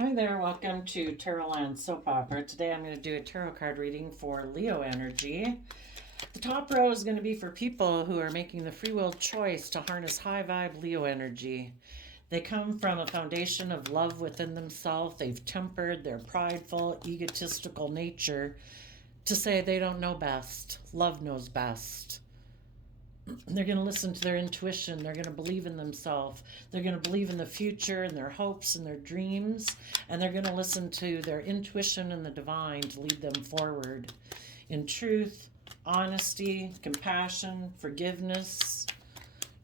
Hi there, welcome to Tarotland Soap Opera. Today I'm going to do a tarot card reading for Leo energy. The top row is going to be for people who are making the free will choice to harness high vibe Leo energy. They come from a foundation of love within themselves. They've tempered their prideful, egotistical nature to say they don't know best. Love knows best. They're going to listen to their intuition. They're going to believe in themselves. They're going to believe in the future and their hopes and their dreams. And they're going to listen to their intuition and the divine to lead them forward in truth, honesty, compassion, forgiveness.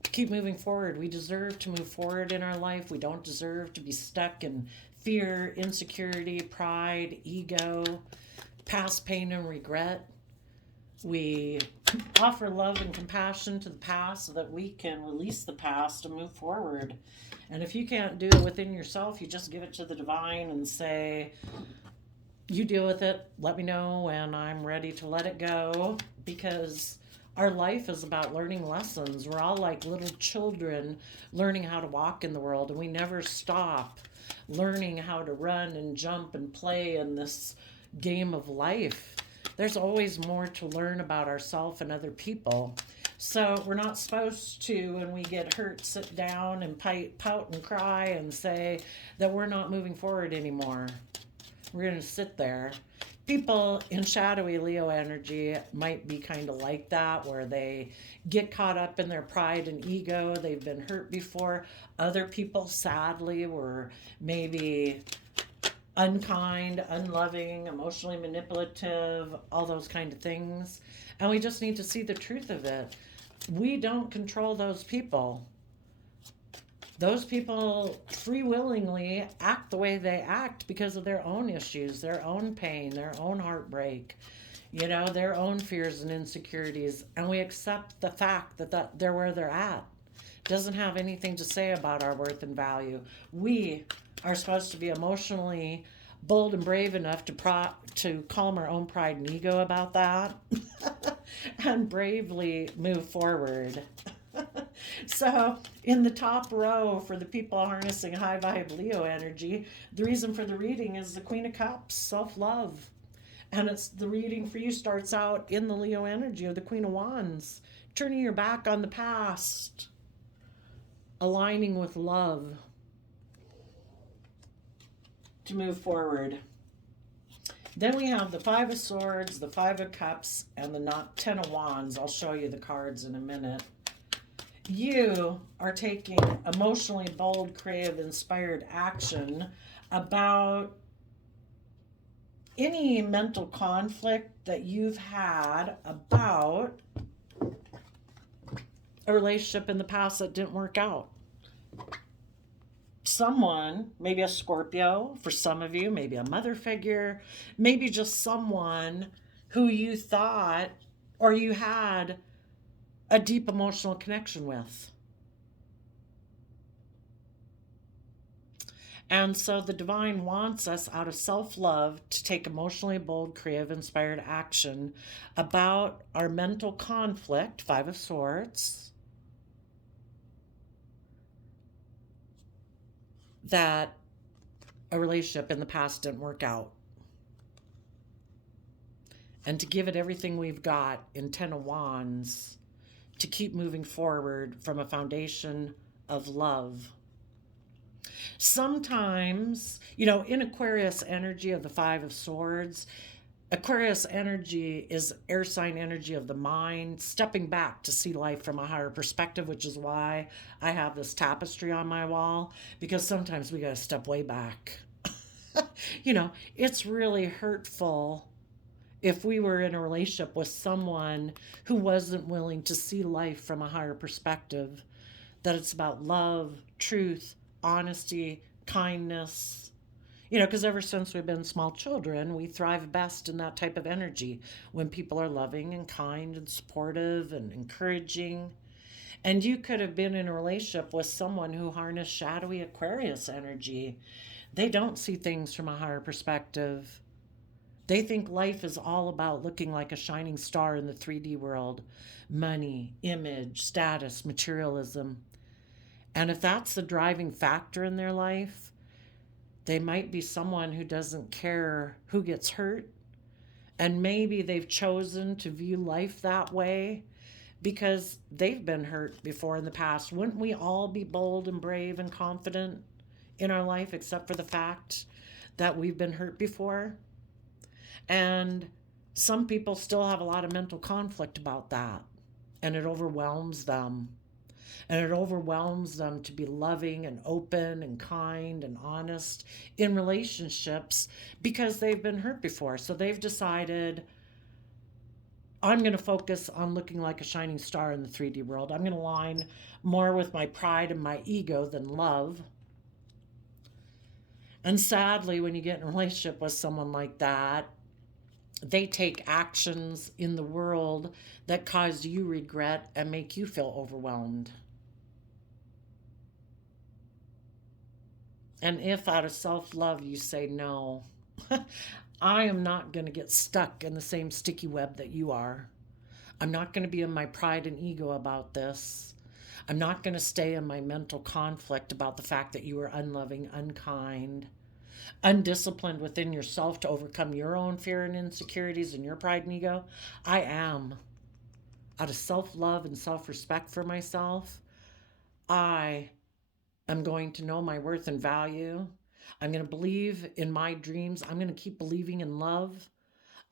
To keep moving forward. We deserve to move forward in our life. We don't deserve to be stuck in fear, insecurity, pride, ego, past pain, and regret. We offer love and compassion to the past so that we can release the past and move forward. And if you can't do it within yourself, you just give it to the divine and say, you deal with it. Let me know when I'm ready to let it go. Because our life is about learning lessons. We're all like little children learning how to walk in the world, and we never stop learning how to run and jump and play in this game of life. There's always more to learn about ourselves and other people. So we're not supposed to, when we get hurt, sit down and pout and cry and say that we're not moving forward anymore. We're going to sit there. People in shadowy Leo energy might be kind of like that, where they get caught up in their pride and ego. They've been hurt before. Other people, sadly, were maybe unkind, unloving, emotionally manipulative, all those kind of things. And we just need to see the truth of it. We don't control those people. Those people free willingly act the way they act because of their own issues, their own pain, their own heartbreak, their own fears and insecurities. And we accept the fact that they're where they're at. Doesn't have anything to say about our worth and value. We are supposed to be emotionally bold and brave enough to calm our own pride and ego about that and bravely move forward. So, in the top row for the people harnessing high vibe Leo energy, the reason for the reading is the Queen of Cups, self love. And it's the reading for you starts out in the Leo energy of the Queen of Wands, turning your back on the past, aligning with love to move forward. Then we have the Five of Swords, the Five of Cups, and the Ten of Wands. I'll show you the cards in a minute. You are taking emotionally bold, creative, inspired action about any mental conflict that you've had about a relationship in the past that didn't work out. Someone, maybe a Scorpio, for some of you, maybe a mother figure, maybe just someone who you thought or you had a deep emotional connection with. And so the divine wants us out of self love to take emotionally bold, creative, inspired action about our mental conflict, Five of Swords, that a relationship in the past didn't work out. And to give it everything we've got in Ten of Wands to keep moving forward from a foundation of love. Sometimes, in Aquarius energy of the Five of Swords, Aquarius energy is air sign energy of the mind, stepping back to see life from a higher perspective, which is why I have this tapestry on my wall, because sometimes we got to step way back. It's really hurtful if we were in a relationship with someone who wasn't willing to see life from a higher perspective, that it's about love, truth, honesty, kindness. Because ever since we've been small children, we thrive best in that type of energy when people are loving and kind and supportive and encouraging. And you could have been in a relationship with someone who harnessed shadowy Aquarius energy. They don't see things from a higher perspective. They think life is all about looking like a shining star in the 3D world: money, image, status, materialism. And if that's the driving factor in their life, They might be someone who doesn't care who gets hurt, and maybe they've chosen to view life that way because they've been hurt before in the past. Wouldn't we all be bold and brave and confident in our life, except for the fact that we've been hurt before? And some people still have a lot of mental conflict about that, and it overwhelms them. And it overwhelms them to be loving and open and kind and honest in relationships because they've been hurt before. So they've decided, I'm going to focus on looking like a shining star in the 3D world. I'm going to align more with my pride and my ego than love. And sadly, when you get in a relationship with someone like that, they take actions in the world that cause you regret and make you feel overwhelmed. And if out of self-love you say, no, I am not going to get stuck in the same sticky web that you are. I'm not going to be in my pride and ego about this. I'm not going to stay in my mental conflict about the fact that you are unloving, unkind, undisciplined within yourself to overcome your own fear and insecurities and your pride and ego. I am. Out of self-love and self-respect for myself, I I'm going to know my worth and value. I'm going to believe in my dreams. I'm going to keep believing in love.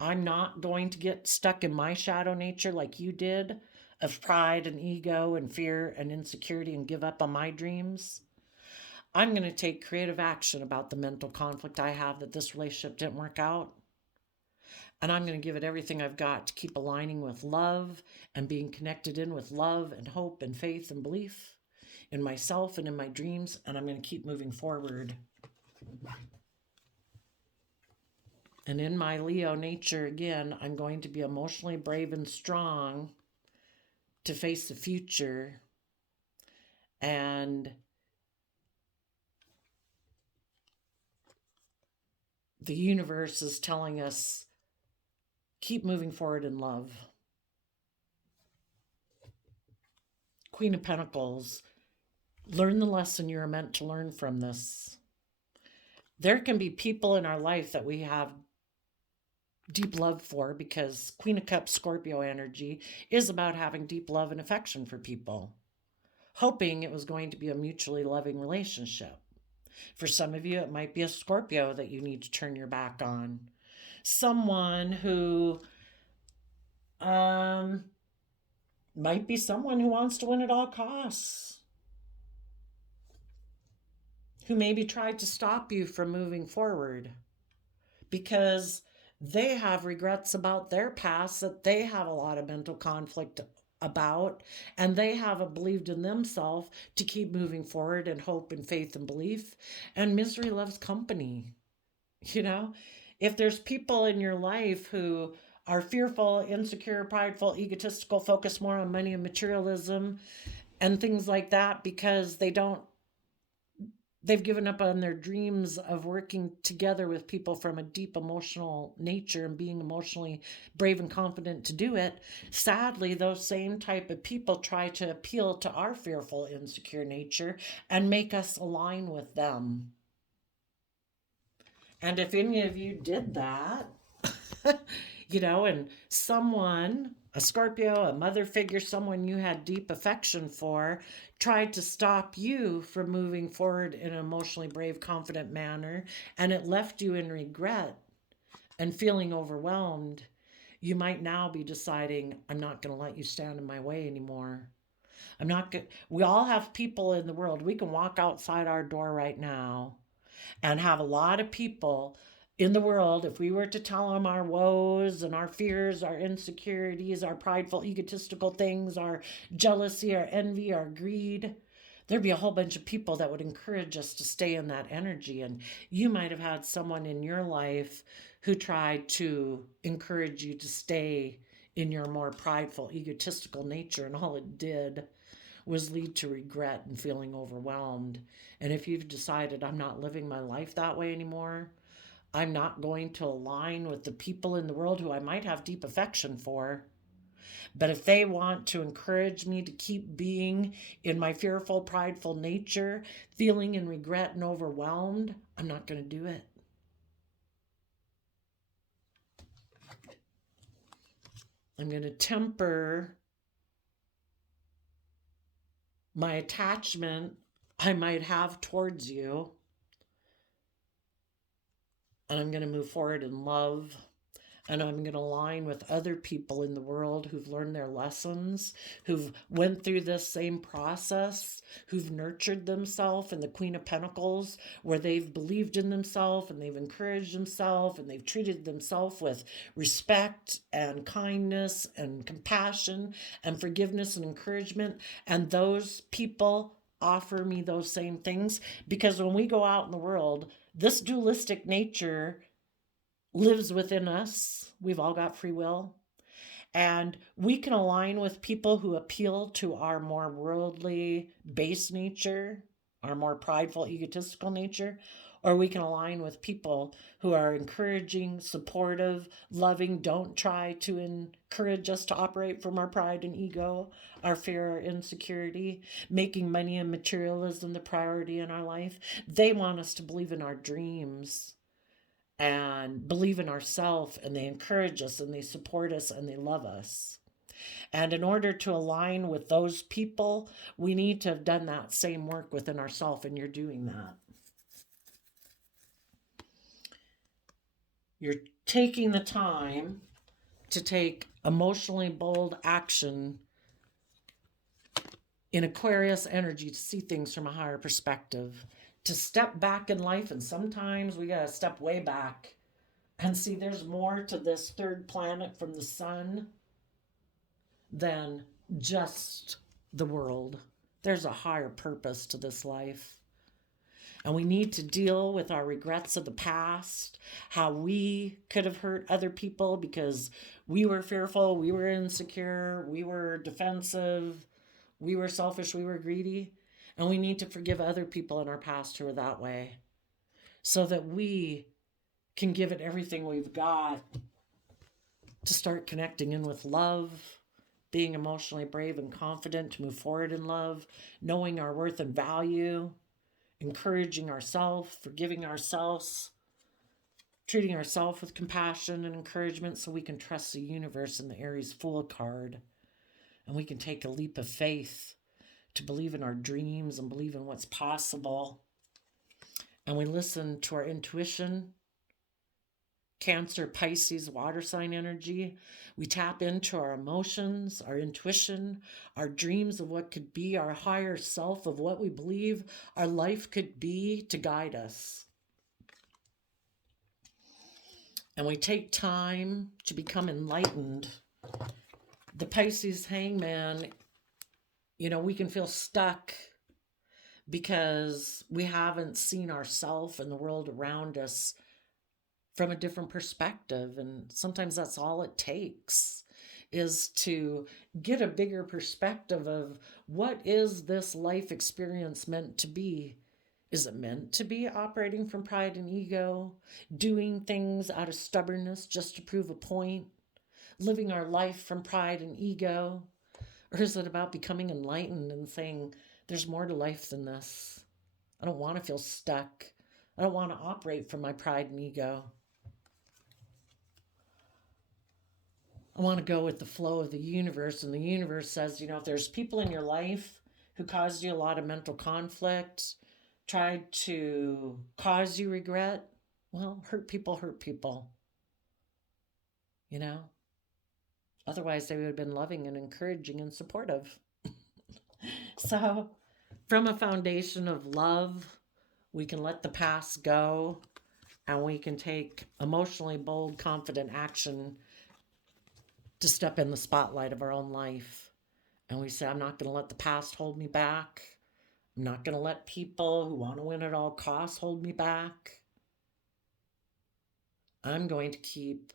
I'm not going to get stuck in my shadow nature like you did, of pride and ego and fear and insecurity, and give up on my dreams. I'm going to take creative action about the mental conflict I have that this relationship didn't work out. And I'm going to give it everything I've got to keep aligning with love and being connected in with love and hope and faith and belief in myself and in my dreams. And I'm going to keep moving forward. And in my Leo nature, again, I'm going to be emotionally brave and strong to face the future. And the universe is telling us, keep moving forward in love. Queen of Pentacles, learn the lesson you're meant to learn from this. There can be people in our life that we have deep love for, because Queen of Cups, Scorpio energy is about having deep love and affection for people, hoping it was going to be a mutually loving relationship. For some of you, it might be a Scorpio that you need to turn your back on. Someone who might be someone who wants to win at all costs, who maybe tried to stop you from moving forward because they have regrets about their past that they have a lot of mental conflict about, and they haven't believed in themselves to keep moving forward in hope and faith and belief. And misery loves company. You know, if there's people in your life who are fearful, insecure, prideful, egotistical, focus more on money and materialism and things like that because they've given up on their dreams of working together with people from a deep emotional nature and being emotionally brave and confident to do it. Sadly, those same type of people try to appeal to our fearful, insecure nature and make us align with them. And if any of you did that, and someone, a Scorpio, a mother figure, someone you had deep affection for, tried to stop you from moving forward in an emotionally brave, confident manner, and it left you in regret and feeling overwhelmed, you might now be deciding, I'm not going to let you stand in my way anymore. We all have people in the world. We can walk outside our door right now and have a lot of people in the world, if we were to tell them our woes and our fears, our insecurities, our prideful, egotistical things, our jealousy, our envy, our greed, there'd be a whole bunch of people that would encourage us to stay in that energy. And you might have had someone in your life who tried to encourage you to stay in your more prideful, egotistical nature, and all it did was lead to regret and feeling overwhelmed. And if you've decided, I'm not living my life that way anymore, I'm not going to align with the people in the world who I might have deep affection for, But if they want to encourage me to keep being in my fearful, prideful nature, feeling in regret and overwhelmed, I'm not going to do it. I'm going to temper my attachment I might have towards you. And I'm going to move forward in love. And I'm going to align with other people in the world who've learned their lessons, who've went through this same process, who've nurtured themselves in the Queen of Pentacles, where they've believed in themselves and they've encouraged themselves and they've treated themselves with respect and kindness and compassion and forgiveness and encouragement. And those people offer me those same things, because when we go out in the world, this dualistic nature lives within us. We've all got free will. And we can align with people who appeal to our more worldly, base nature, our more prideful, egotistical nature, or we can align with people who are encouraging, supportive, loving, don't try to encourage us to operate from our pride and ego, our fear, our insecurity, making money and materialism the priority in our life. They want us to believe in our dreams and believe in ourselves, and they encourage us and they support us and they love us. And in order to align with those people, we need to have done that same work within ourselves, and you're doing that. You're taking the time to take emotionally bold action in Aquarius energy to see things from a higher perspective, to step back in life. And sometimes we got to step way back and see there's more to this third planet from the sun than just the world. There's a higher purpose to this life. And we need to deal with our regrets of the past, how we could have hurt other people because we were fearful, we were insecure, we were defensive, we were selfish, we were greedy. And we need to forgive other people in our past who were that way, so that we can give it everything we've got to start connecting in with love, being emotionally brave and confident to move forward in love, knowing our worth and value, encouraging ourselves, forgiving ourselves, treating ourselves with compassion and encouragement, so we can trust the universe in the Aries Fool card. And we can take a leap of faith to believe in our dreams and believe in what's possible. And we listen to our intuition. Cancer, Pisces, water sign energy. We tap into our emotions, our intuition, our dreams of what could be, our higher self, of what we believe our life could be, to guide us. And we take time to become enlightened. The Pisces hangman, we can feel stuck because we haven't seen ourselves and the world around us from a different perspective. And sometimes that's all it takes, is to get a bigger perspective of what is this life experience meant to be. Is it meant to be operating from pride and ego, doing things out of stubbornness just to prove a point, living our life from pride and ego? Or is it about becoming enlightened and saying, there's more to life than this? I don't want to feel stuck. I don't want to operate from my pride and ego. I want to go with the flow of the universe. And the universe says, if there's people in your life who caused you a lot of mental conflict, tried to cause you regret, well, hurt people. Otherwise they would have been loving and encouraging and supportive. So from a foundation of love, we can let the past go, and we can take emotionally bold, confident action to step in the spotlight of our own life. And we say, I'm not going to let the past hold me back. I'm not going to let people who want to win at all costs hold me back. I'm going to keep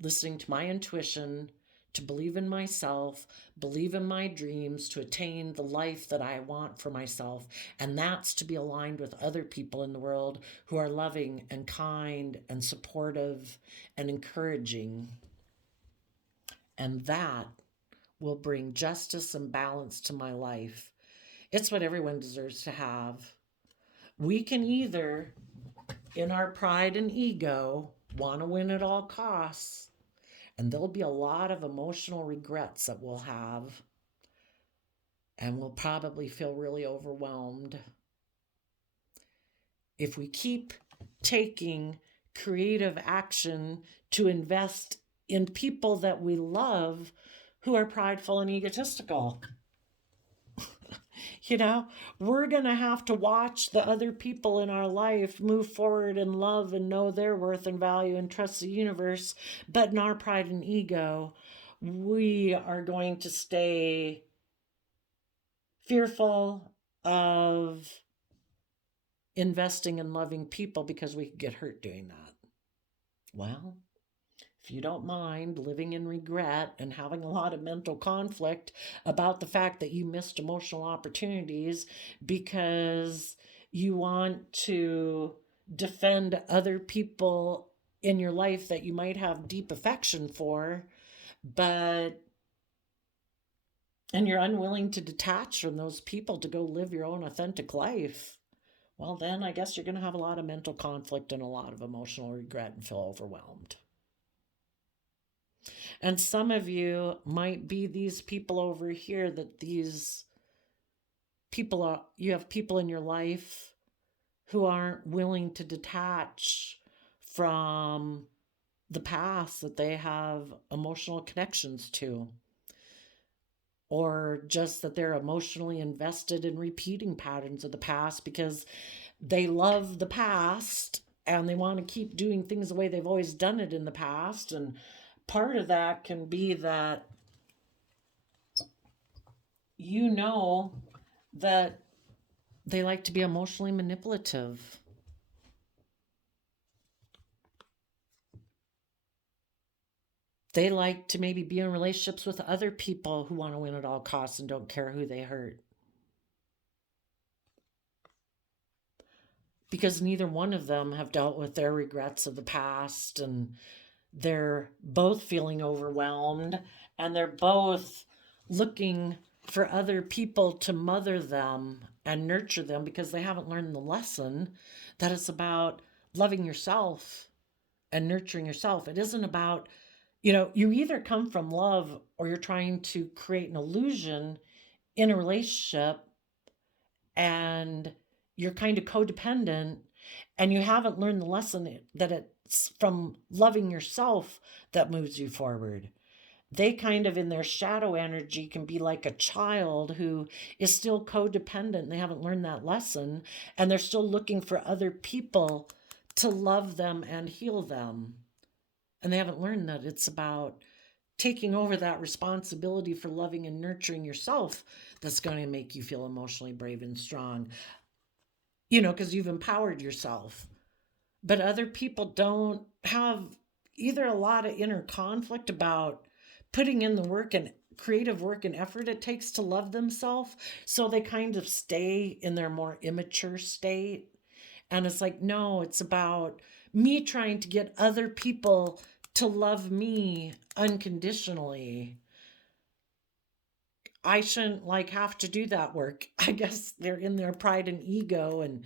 listening to my intuition, to believe in myself, believe in my dreams, to attain the life that I want for myself. And that's to be aligned with other people in the world who are loving and kind and supportive and encouraging. And that will bring justice and balance to my life. It's what everyone deserves to have. We can either, in our pride and ego, want to win at all costs, and there'll be a lot of emotional regrets that we'll have, and we'll probably feel really overwhelmed. If we keep taking creative action to invest in people that we love who are prideful and egotistical, we're going to have to watch the other people in our life move forward and love and know their worth and value and trust the universe. But in our pride and ego, we are going to stay fearful of investing in loving people because we could get hurt doing that. Well, if you don't mind living in regret and having a lot of mental conflict about the fact that you missed emotional opportunities because you want to defend other people in your life that you might have deep affection for, and you're unwilling to detach from those people to go live your own authentic life, well, then I guess you're going to have a lot of mental conflict and a lot of emotional regret and feel overwhelmed. And some of you might be these people over here, that these people are, you have people in your life who aren't willing to detach from the past that they have emotional connections to, or just that they're emotionally invested in repeating patterns of the past because they love the past and they want to keep doing things the way they've always done it in the past. And part of that can be that that they like to be emotionally manipulative. They like to maybe be in relationships with other people who want to win at all costs and don't care who they hurt. Because neither one of them have dealt with their regrets of the past, and they're both feeling overwhelmed, and they're both looking for other people to mother them and nurture them because they haven't learned the lesson that it's about loving yourself and nurturing yourself. It isn't about, you either come from love or you're trying to create an illusion in a relationship and you're kind of codependent and you haven't learned the lesson that it's from loving yourself that moves you forward. They kind of in their shadow energy can be like a child who is still codependent. They haven't learned that lesson and they're still looking for other people to love them and heal them. And they haven't learned that it's about taking over that responsibility for loving and nurturing yourself that's going to make you feel emotionally brave and strong, because you've empowered yourself. But other people don't have either a lot of inner conflict about putting in the work and creative work and effort it takes to love themselves. So they kind of stay in their more immature state. And it's like, no, it's about me trying to get other people to love me unconditionally. I shouldn't have to do that work. I guess they're in their pride and ego, and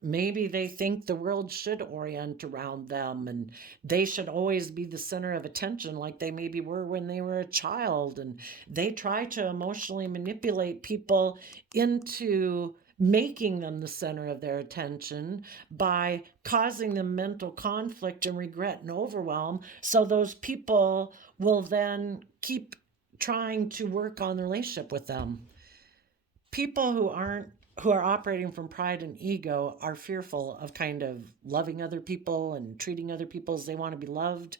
maybe they think the world should orient around them and they should always be the center of attention like they maybe were when they were a child. And they try to emotionally manipulate people into making them the center of their attention by causing them mental conflict and regret and overwhelm. So those people will then keep trying to work on the relationship with them. People who are operating from pride and ego are fearful of kind of loving other people and treating other people as they want to be loved.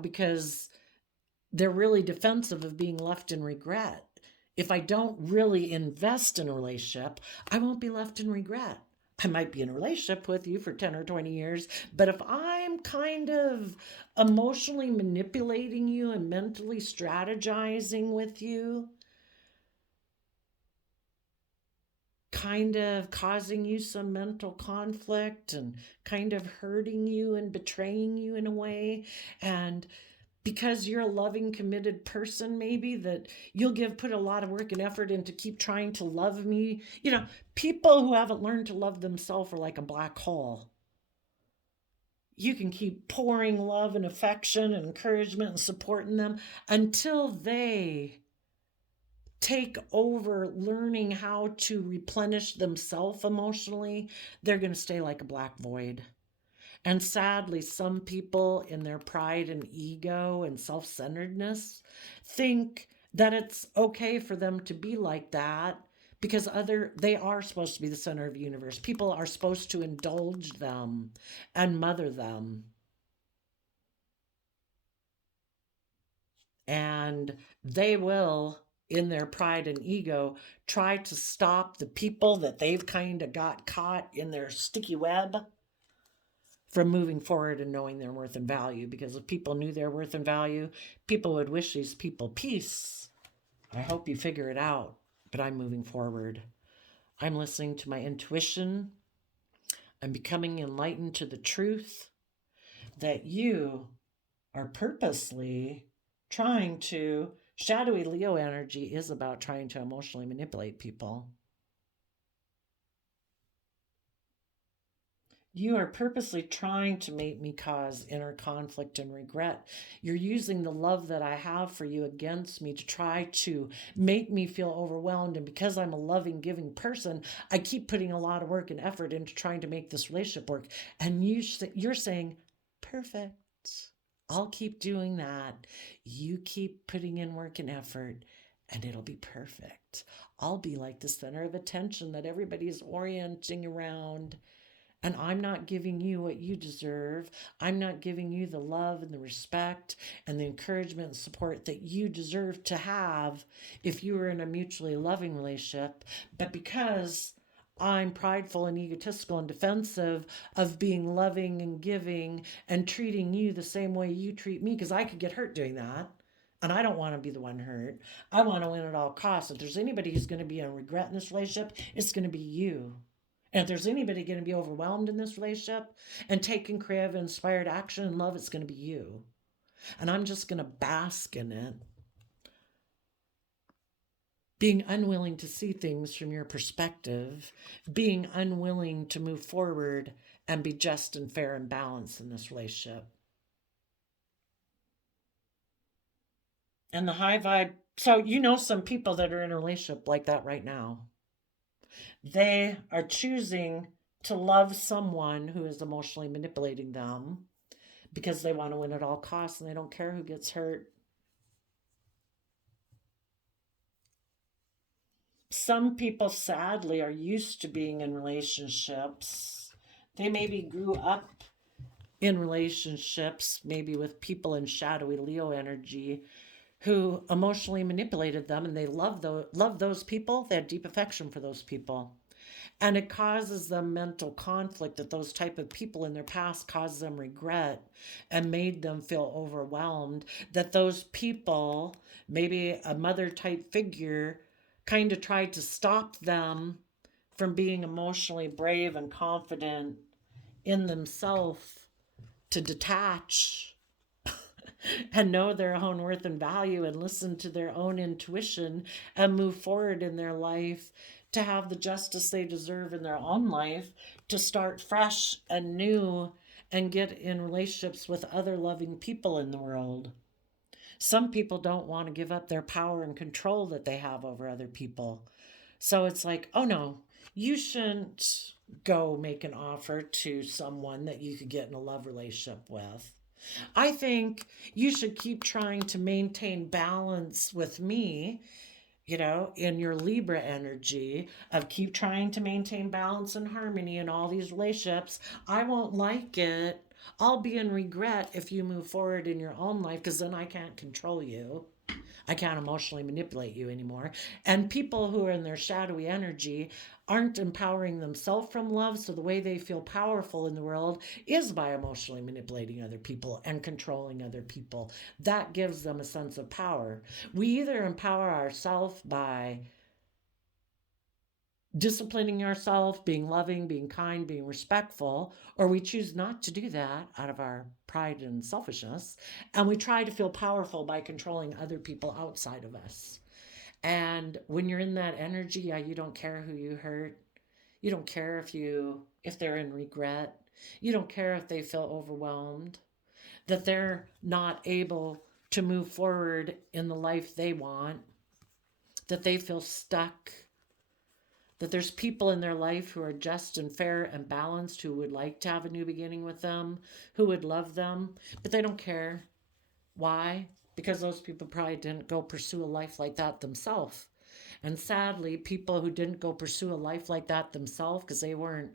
Because they're really defensive of being left in regret. If I don't really invest in a relationship, I won't be left in regret. I might be in a relationship with you for 10 or 20 years, but if I'm kind of emotionally manipulating you and mentally strategizing with you, kind of causing you some mental conflict and kind of hurting you and betraying you in a way, and because you're a loving, committed person, maybe that you'll put a lot of work and effort into keep trying to love me. People who haven't learned to love themselves are like a black hole. You can keep pouring love and affection and encouragement and support in them until they take over learning how to replenish themselves emotionally. They're going to stay like a black void. And sadly, some people in their pride and ego and self-centeredness think that it's okay for them to be like that because they are supposed to be the center of the universe. People are supposed to indulge them and mother them. And they will, in their pride and ego, try to stop the people that they've kind of got caught in their sticky web from moving forward and knowing their worth and value. Because if people knew their worth and value, people would wish these people peace. I hope you figure it out, but I'm moving forward. I'm listening to my intuition. I'm becoming enlightened to the truth that you are purposely trying to. Shadowy Leo energy is about trying to emotionally manipulate people. You are purposely trying to make me cause inner conflict and regret. You're using the love that I have for you against me to try to make me feel overwhelmed. And because I'm a loving, giving person, I keep putting a lot of work and effort into trying to make this relationship work. And you're saying, perfect. I'll keep doing that. You keep putting in work and effort, and it'll be perfect. I'll be like the center of attention that everybody's orienting around. And I'm not giving you what you deserve. I'm not giving you the love and the respect and the encouragement and support that you deserve to have if you were in a mutually loving relationship. But because I'm prideful and egotistical and defensive of being loving and giving and treating you the same way you treat me, because I could get hurt doing that. And I don't want to be the one hurt. I want to win at all costs. If there's anybody who's going to be in regret in this relationship, it's going to be you. And if there's anybody going to be overwhelmed in this relationship and taking creative, inspired action and love, it's going to be you. And I'm just going to bask in it. Being unwilling to see things from your perspective, being unwilling to move forward and be just and fair and balanced in this relationship. And the high vibe, so some people that are in a relationship like that right now. They are choosing to love someone who is emotionally manipulating them because they want to win at all costs and they don't care who gets hurt. Some people, sadly, are used to being in relationships. They maybe grew up in relationships, maybe with people in shadowy Leo energy who emotionally manipulated them, and they love those people. They had deep affection for those people. And it causes them mental conflict that those type of people in their past caused them regret and made them feel overwhelmed, that those people, maybe a mother type figure, kind of tried to stop them from being emotionally brave and confident in themselves, to detach and know their own worth and value and listen to their own intuition and move forward in their life, to have the justice they deserve in their own life, to start fresh and new and get in relationships with other loving people in the world. Some people don't want to give up their power and control that they have over other people. So it's like, oh no, you shouldn't go make an offer to someone that you could get in a love relationship with. I think you should keep trying to maintain balance with me, in your Libra energy of keep trying to maintain balance and harmony in all these relationships. I won't like it. I'll be in regret if you move forward in your own life because then I can't control you. I can't emotionally manipulate you anymore. And people who are in their shadowy energy aren't empowering themselves from love. So the way they feel powerful in the world is by emotionally manipulating other people and controlling other people. That gives them a sense of power. We either empower ourselves by disciplining ourselves, being loving, being kind, being respectful, or we choose not to do that out of our pride and selfishness, and we try to feel powerful by controlling other people outside of us. And when you're in that energy, yeah, you don't care who you hurt. You don't care if they're in regret. You don't care if they feel overwhelmed, that they're not able to move forward in the life they want, that they feel stuck, that there's people in their life who are just and fair and balanced, who would like to have a new beginning with them, who would love them, but they don't care. Why? Because those people probably didn't go pursue a life like that themselves. And sadly, people who didn't go pursue a life like that themselves because they weren't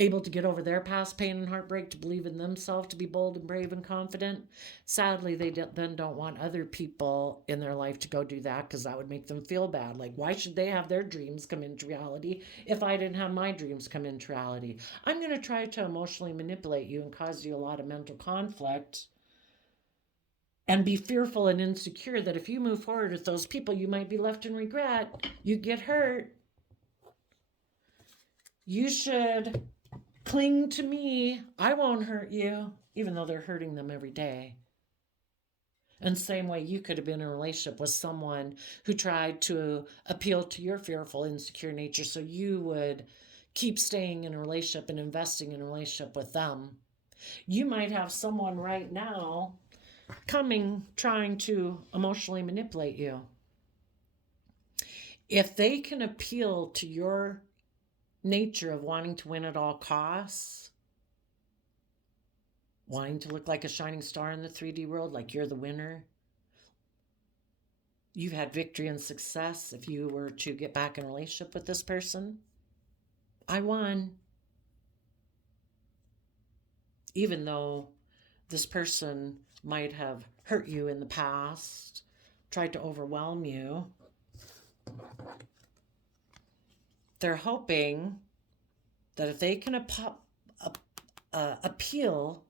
able to get over their past pain and heartbreak, to believe in themselves, to be bold and brave and confident. Sadly, they then don't want other people in their life to go do that, because that would make them feel bad. Like, why should they have their dreams come into reality if I didn't have my dreams come into reality? I'm going to try to emotionally manipulate you and cause you a lot of mental conflict and be fearful and insecure that if you move forward with those people, you might be left in regret. You get hurt. You should cling to me. I won't hurt you, even though they're hurting them every day. And same way, you could have been in a relationship with someone who tried to appeal to your fearful, insecure nature, so you would keep staying in a relationship and investing in a relationship with them. You might have someone right now coming, trying to emotionally manipulate you. If they can appeal to your nature of wanting to win at all costs, wanting to look like a shining star in the 3D world, like you're the winner, you've had victory and success. If you were to get back in a relationship with this person, I won. Even though this person might have hurt you in the past, tried to overwhelm you, they're hoping that if they can appeal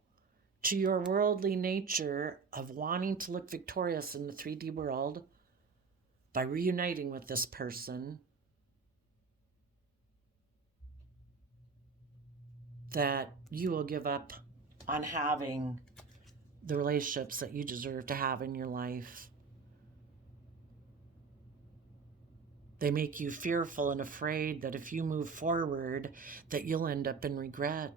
to your worldly nature of wanting to look victorious in the 3D world by reuniting with this person, that you will give up on having the relationships that you deserve to have in your life. They make you fearful and afraid that if you move forward, that you'll end up in regret.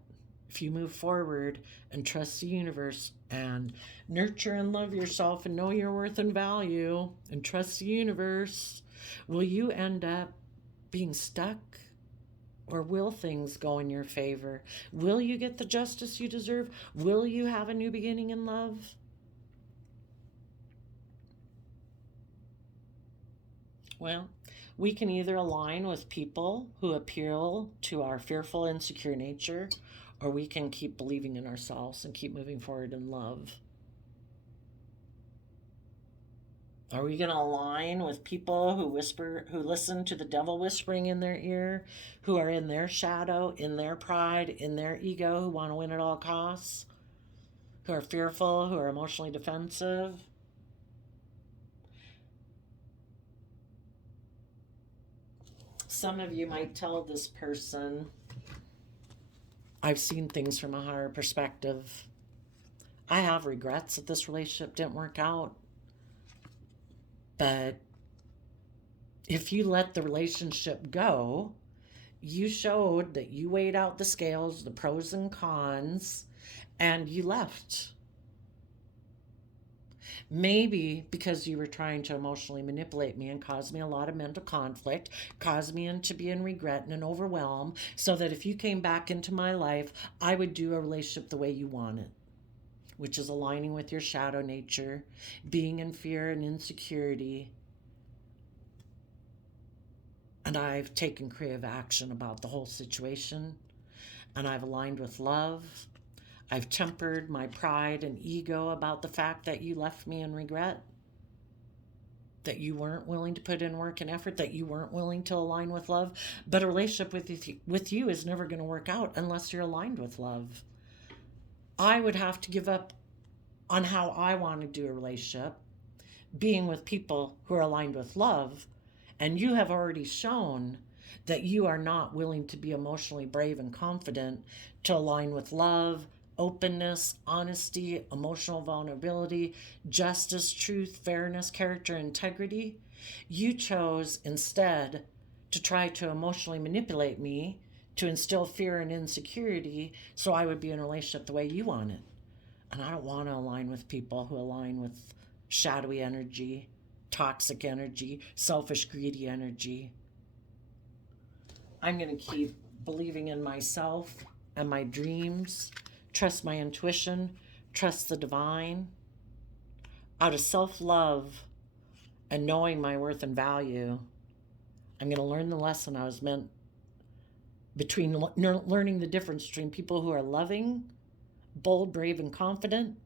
If you move forward and trust the universe and nurture and love yourself and know your worth and value and trust the universe, will you end up being stuck? Or will things go in your favor? Will you get the justice you deserve? Will you have a new beginning in love? Well, we can either align with people who appeal to our fearful, insecure nature, or we can keep believing in ourselves and keep moving forward in love. Are we going to align with people who listen to the devil whispering in their ear, who are in their shadow, in their pride, in their ego, who want to win at all costs, who are fearful, who are emotionally defensive? Some of you might tell this person, I've seen things from a higher perspective. I have regrets that this relationship didn't work out. But if you let the relationship go, you showed that you weighed out the scales, the pros and cons, and you left. Maybe because you were trying to emotionally manipulate me and cause me a lot of mental conflict, cause me to be in regret and an overwhelm, so that if you came back into my life, I would do a relationship the way you want it, which is aligning with your shadow nature, being in fear and insecurity. And I've taken creative action about the whole situation, and I've aligned with love. I've tempered my pride and ego about the fact that you left me in regret, that you weren't willing to put in work and effort, that you weren't willing to align with love. But a relationship with you is never going to work out unless you're aligned with love. I would have to give up on how I want to do a relationship, being with people who are aligned with love. And you have already shown that you are not willing to be emotionally brave and confident to align with love, openness, honesty, emotional vulnerability, justice, truth, fairness, character, integrity. You chose instead to try to emotionally manipulate me, to instill fear and insecurity so I would be in a relationship the way you want it. And I don't want to align with people who align with shadowy energy, toxic energy, selfish, greedy energy. I'm going to keep believing in myself and my dreams, trust my intuition, trust the divine. Out of self love and knowing my worth and value, I'm going to learn the lesson I was meant between learning the difference between people who are loving, bold, brave, and confident,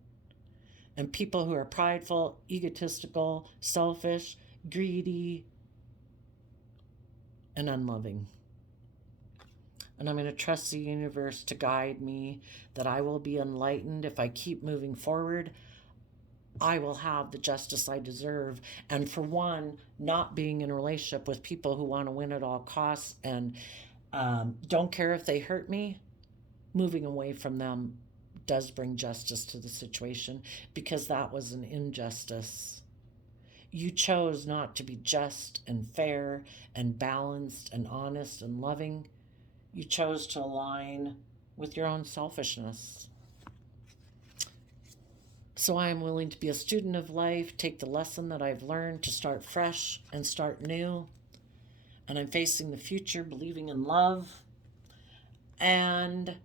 and people who are prideful, egotistical, selfish, greedy, and unloving. And I'm going to trust the universe to guide me, that I will be enlightened. If I keep moving forward, I will have the justice I deserve. And for one, not being in a relationship with people who want to win at all costs and don't care if they hurt me, moving away from them does bring justice to the situation, because that was an injustice. You chose not to be just and fair and balanced and honest and loving. You chose to align with your own selfishness. So I am willing to be a student of life, take the lesson that I've learned to start fresh and start new. And I'm facing the future, believing in love, and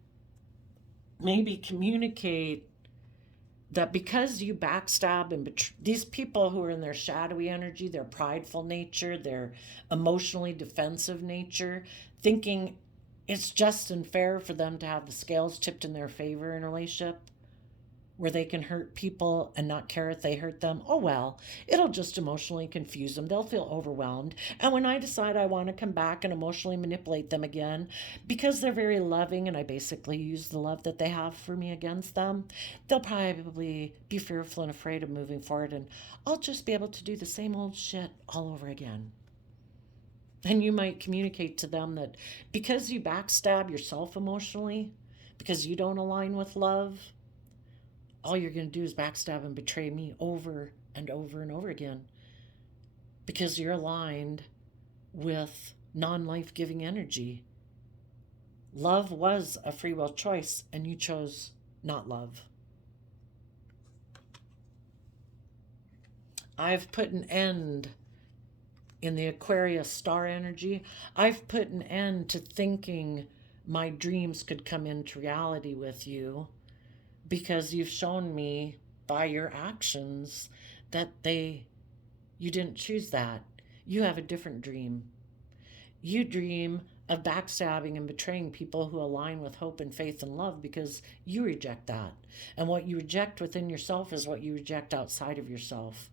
maybe communicate that because you backstab and these people who are in their shadowy energy, their prideful nature, their emotionally defensive nature, thinking it's just and fair for them to have the scales tipped in their favor in a relationship where they can hurt people and not care if they hurt them. Oh, well, it'll just emotionally confuse them. They'll feel overwhelmed. And when I decide I want to come back and emotionally manipulate them again, because they're very loving and I basically use the love that they have for me against them, they'll probably be fearful and afraid of moving forward. And I'll just be able to do the same old shit all over again. And you might communicate to them that because you backstab yourself emotionally, because you don't align with love, all you're going to do is backstab and betray me over and over and over again, because you're aligned with non-life giving energy. Love was a free will choice, and you chose not love. I've put an end in the Aquarius star energy. I've put an end to thinking my dreams could come into reality with you, because you've shown me by your actions that you didn't choose that. You have a different dream. You dream of backstabbing and betraying people who align with hope and faith and love, because you reject that. And what you reject within yourself is what you reject outside of yourself.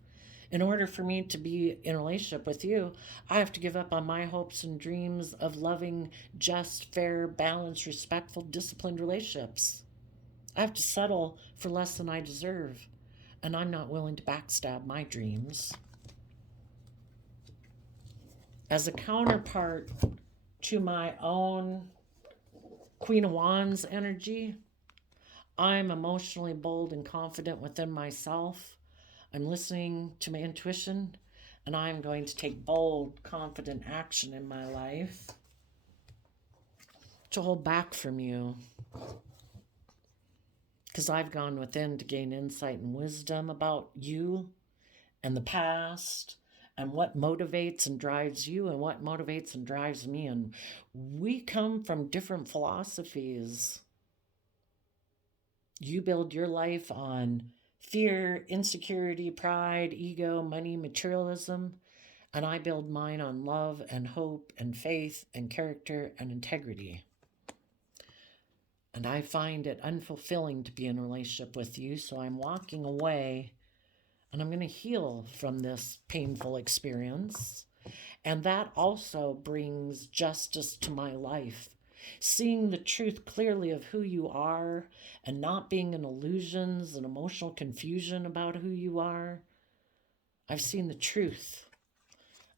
In order for me to be in a relationship with you, I have to give up on my hopes and dreams of loving, just, fair, balanced, respectful, disciplined relationships. I have to settle for less than I deserve, and I'm not willing to backstab my dreams. As a counterpart to my own Queen of Wands energy, I'm emotionally bold and confident within myself. I'm listening to my intuition, and I'm going to take bold, confident action in my life to hold back from you, because I've gone within to gain insight and wisdom about you and the past and what motivates and drives you and what motivates and drives me. And we come from different philosophies. You build your life on fear, insecurity, pride, ego, money, materialism, and I build mine on love and hope and faith and character and integrity. And I find it unfulfilling to be in a relationship with you, so I'm walking away, and I'm going to heal from this painful experience. And that also brings justice to my life. Seeing the truth clearly of who you are and not being in illusions and emotional confusion about who you are. I've seen the truth,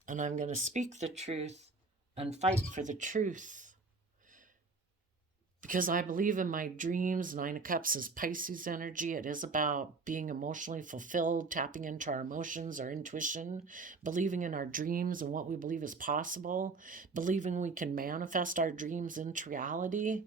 and I'm going to speak the truth and fight for the truth. Because I believe in my dreams. Nine of Cups is Pisces energy. It is about being emotionally fulfilled, tapping into our emotions, our intuition, believing in our dreams and what we believe is possible, believing we can manifest our dreams into reality.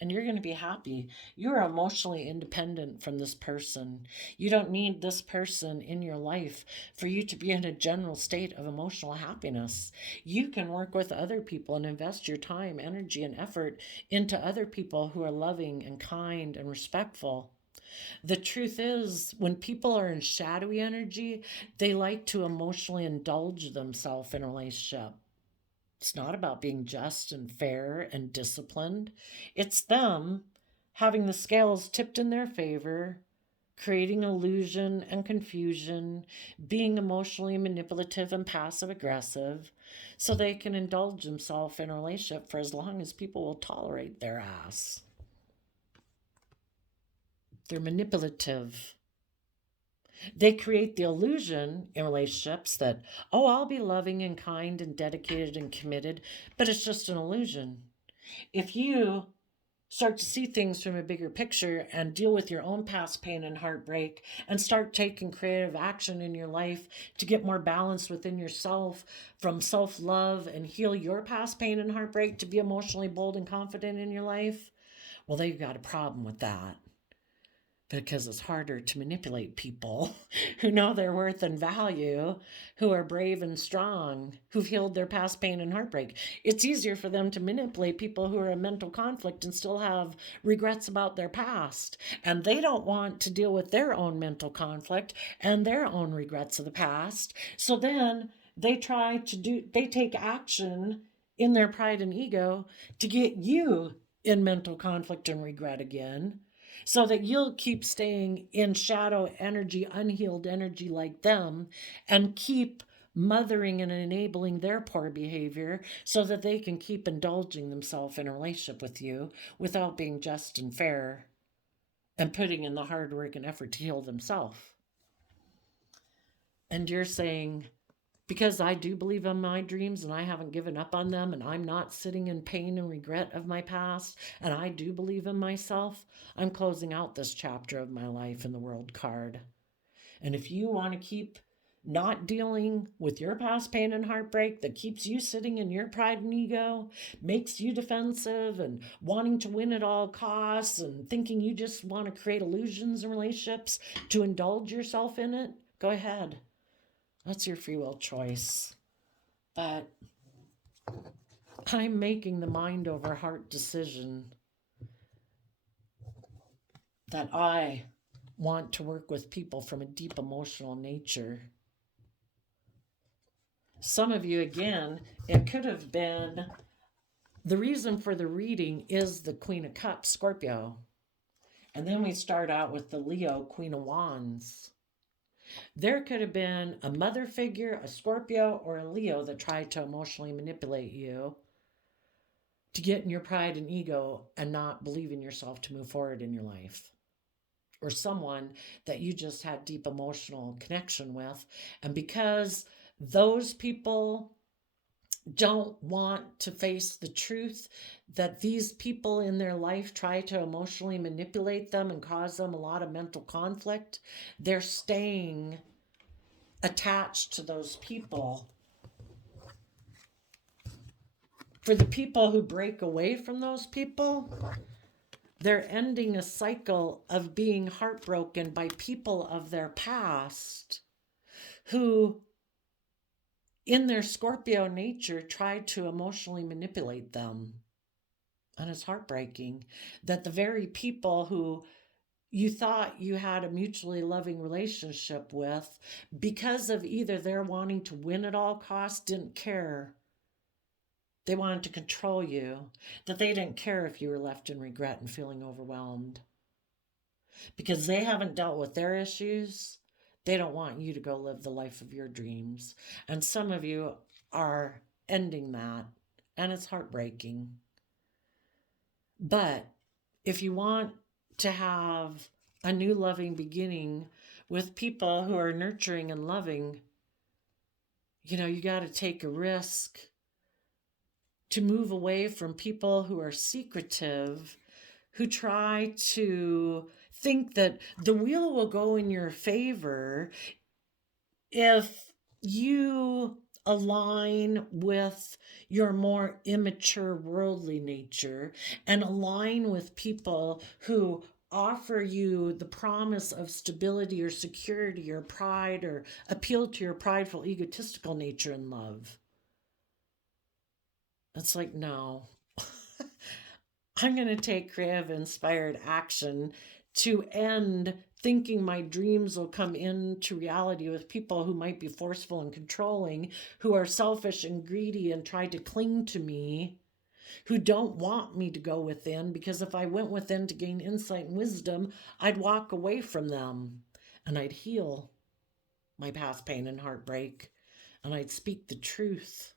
And you're going to be happy. You're emotionally independent from this person. You don't need this person in your life for you to be in a general state of emotional happiness. You can work with other people and invest your time, energy, and effort into other people who are loving and kind and respectful. The truth is, when people are in shadowy energy, they like to emotionally indulge themselves in a relationship. It's not about being just and fair and disciplined. It's them having the scales tipped in their favor, creating illusion and confusion, being emotionally manipulative and passive aggressive, so they can indulge themselves in a relationship for as long as people will tolerate their ass. They're manipulative. They create the illusion in relationships that, oh, I'll be loving and kind and dedicated and committed, but it's just an illusion. If you start to see things from a bigger picture and deal with your own past pain and heartbreak and start taking creative action in your life to get more balance within yourself from self-love and heal your past pain and heartbreak to be emotionally bold and confident in your life, well, then you've got a problem with that. Because it's harder to manipulate people who know their worth and value, who are brave and strong, who've healed their past pain and heartbreak. It's easier for them to manipulate people who are in mental conflict and still have regrets about their past. And they don't want to deal with their own mental conflict and their own regrets of the past. So then they take action in their pride and ego to get you in mental conflict and regret again, so that you'll keep staying in shadow energy, unhealed energy like them, and keep mothering and enabling their poor behavior so that they can keep indulging themselves in a relationship with you without being just and fair and putting in the hard work and effort to heal themselves. And you're saying, because I do believe in my dreams and I haven't given up on them and I'm not sitting in pain and regret of my past and I do believe in myself, I'm closing out this chapter of my life in the World card. And if you want to keep not dealing with your past pain and heartbreak that keeps you sitting in your pride and ego, makes you defensive and wanting to win at all costs and thinking you just want to create illusions in relationships to indulge yourself in it, go ahead. That's your free will choice. But I'm making the mind over heart decision that I want to work with people from a deep emotional nature. Some of you, again, it could have been the reason for the reading is the Queen of Cups, Scorpio. And then we start out with the Leo, Queen of Wands. There could have been a mother figure, a Scorpio, or a Leo that tried to emotionally manipulate you to get in your pride and ego and not believe in yourself to move forward in your life. Or someone that you just had deep emotional connection with. And because those people don't want to face the truth that these people in their life try to emotionally manipulate them and cause them a lot of mental conflict, they're staying attached to those people. For the people who break away from those people, they're ending a cycle of being heartbroken by people of their past who, in their Scorpio nature, tried to emotionally manipulate them. And it's heartbreaking that the very people who you thought you had a mutually loving relationship with, because of either their wanting to win at all costs, didn't care. They wanted to control you, that they didn't care if you were left in regret and feeling overwhelmed. Because they haven't dealt with their issues, they don't want you to go live the life of your dreams. And some of you are ending that, and it's heartbreaking. But if you want to have a new loving beginning with people who are nurturing and loving, you got to take a risk to move away from people who are secretive, who try to think that the wheel will go in your favor if you align with your more immature worldly nature and align with people who offer you the promise of stability or security or pride or appeal to your prideful, egotistical nature in love. It's like, no. I'm going to take creative, inspired action to end thinking my dreams will come into reality with people who might be forceful and controlling, who are selfish and greedy and try to cling to me, who don't want me to go within, because if I went within to gain insight and wisdom, I'd walk away from them and I'd heal my past pain and heartbreak, and I'd speak the truth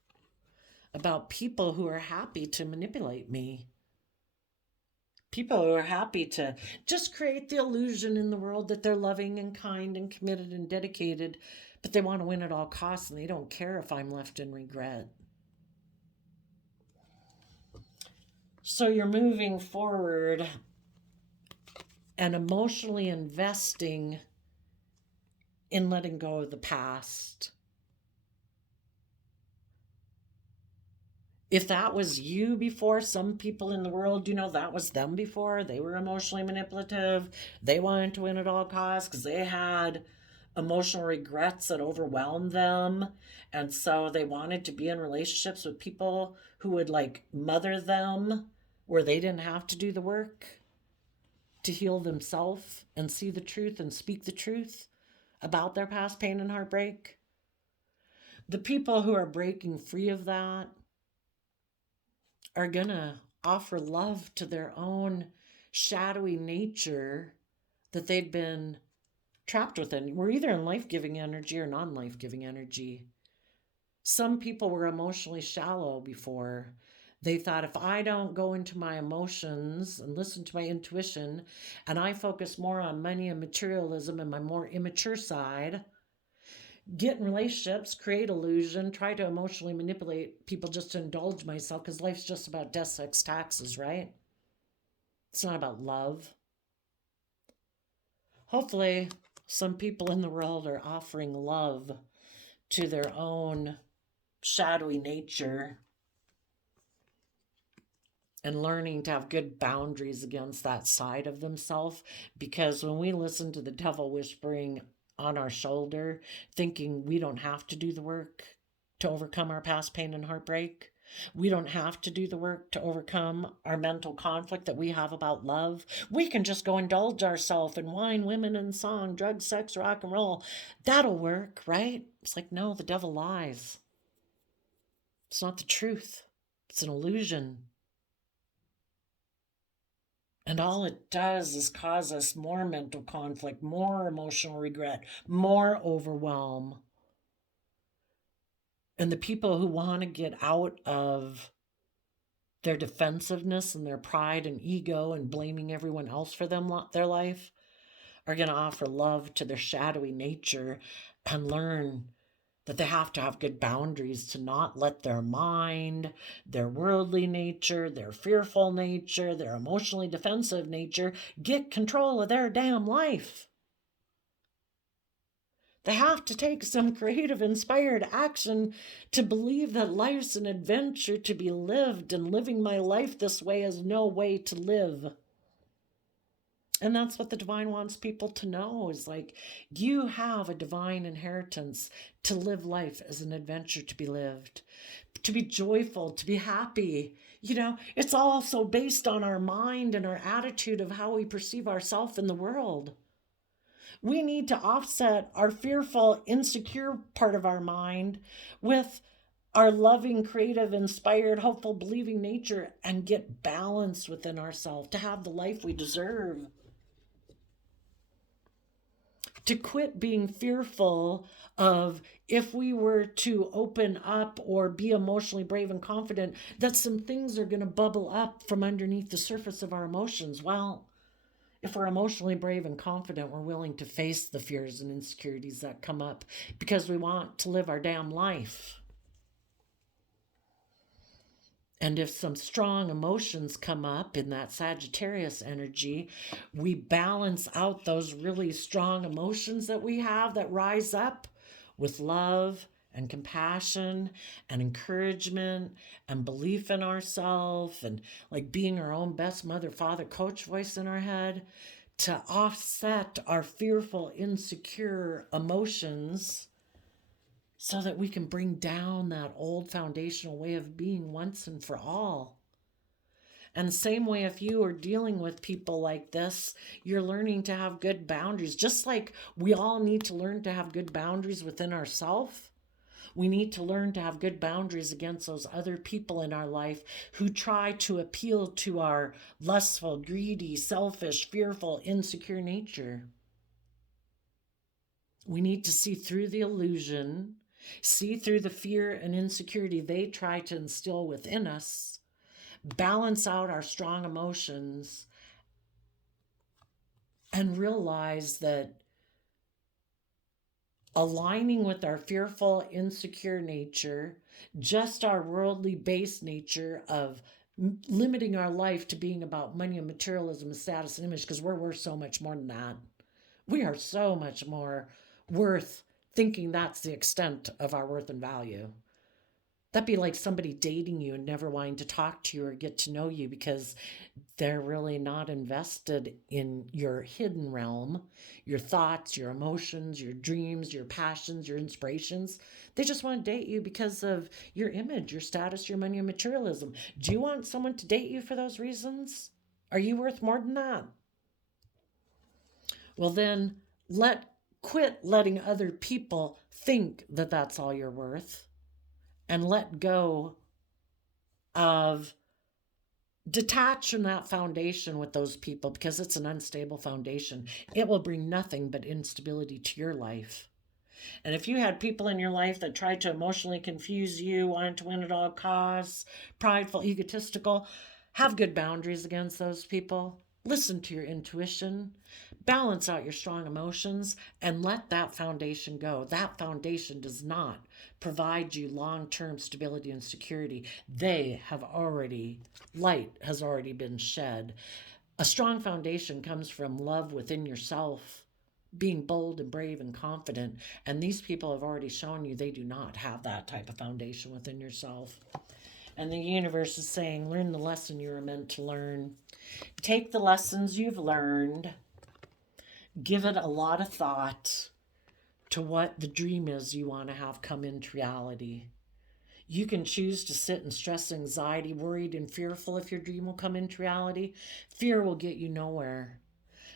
about people who are happy to manipulate me. People who are happy to just create the illusion in the world that they're loving and kind and committed and dedicated, but they want to win at all costs and they don't care if I'm left in regret. So you're moving forward and emotionally investing in letting go of the past. If that was you before, some people in the world, that was them before. They were emotionally manipulative. They wanted to win at all costs because they had emotional regrets that overwhelmed them. And so they wanted to be in relationships with people who would mother them, where they didn't have to do the work to heal themselves and see the truth and speak the truth about their past pain and heartbreak. The people who are breaking free of that are going to offer love to their own shadowy nature that they'd been trapped within. We're either in life-giving energy or non-life-giving energy. Some people were emotionally shallow before. They thought, if I don't go into my emotions and listen to my intuition, and I focus more on money and materialism and my more immature side, get in relationships, create illusion, try to emotionally manipulate people just to indulge myself, because life's just about death, sex, taxes, right? It's not about love. Hopefully, some people in the world are offering love to their own shadowy nature and learning to have good boundaries against that side of themselves. Because when we listen to the devil whispering on our shoulder, thinking we don't have to do the work to overcome our past pain and heartbreak, we don't have to do the work to overcome our mental conflict that we have about love. We can just go indulge ourselves in wine, women, and song, drugs, sex, rock and roll. That'll work, right? It's like, no, the devil lies. It's not the truth. It's an illusion. And all it does is cause us more mental conflict, more emotional regret, more overwhelm. And the people who want to get out of their defensiveness and their pride and ego and blaming everyone else for their life are going to offer love to their shadowy nature and learn that they have to have good boundaries to not let their mind, their worldly nature, their fearful nature, their emotionally defensive nature get control of their damn life. They have to take some creative, inspired action to believe that life's an adventure to be lived, and living my life this way is no way to live. And that's what the divine wants people to know, is you have a divine inheritance to live life as an adventure to be lived, to be joyful, to be happy. It's also based on our mind and our attitude of how we perceive ourselves in the world. We need to offset our fearful, insecure part of our mind with our loving, creative, inspired, hopeful, believing nature and get balance within ourselves to have the life we deserve. To quit being fearful of, if we were to open up or be emotionally brave and confident, that some things are going to bubble up from underneath the surface of our emotions. Well, if we're emotionally brave and confident, we're willing to face the fears and insecurities that come up because we want to live our damn life. And if some strong emotions come up in that Sagittarius energy, we balance out those really strong emotions that we have that rise up with love and compassion and encouragement and belief in ourselves and like being our own best mother, father, coach voice in our head to offset our fearful, insecure emotions so that we can bring down that old foundational way of being once and for all. And the same way, if you are dealing with people like this, you're learning to have good boundaries. Just like we all need to learn to have good boundaries within ourselves, we need to learn to have good boundaries against those other people in our life who try to appeal to our lustful, greedy, selfish, fearful, insecure nature. We need to see through the illusion, see through the fear and insecurity they try to instill within us, balance out our strong emotions, and realize that aligning with our fearful, insecure nature, just our worldly based nature of limiting our life to being about money and materialism and status and image, because we're worth so much more than that. We are so much more worth thinking that's the extent of our worth and value. That'd be like somebody dating you and never wanting to talk to you or get to know you because they're really not invested in your hidden realm, your thoughts, your emotions, your dreams, your passions, your inspirations. They just want to date you because of your image, your status, your money, and materialism. Do you want someone to date you for those reasons? Are you worth more than that? Well, then quit letting other people think that that's all you're worth and let go of detach from that foundation with those people because it's an unstable foundation. It will bring nothing but instability to your life. And if you had people in your life that tried to emotionally confuse you, wanted to win at all costs, prideful, egotistical, have good boundaries against those people. Listen to your intuition, balance out your strong emotions, and let that foundation go. That foundation does not provide you long-term stability and security. Light has already been shed. A strong foundation comes from love within yourself, being bold and brave and confident. And these people have already shown you they do not have that type of foundation within yourself. And the universe is saying, learn the lesson you were meant to learn. Take the lessons you've learned, give it a lot of thought to what the dream is you want to have come into reality. You can choose to sit in stress, anxiety, worried, and fearful if your dream will come into reality. Fear will get you nowhere.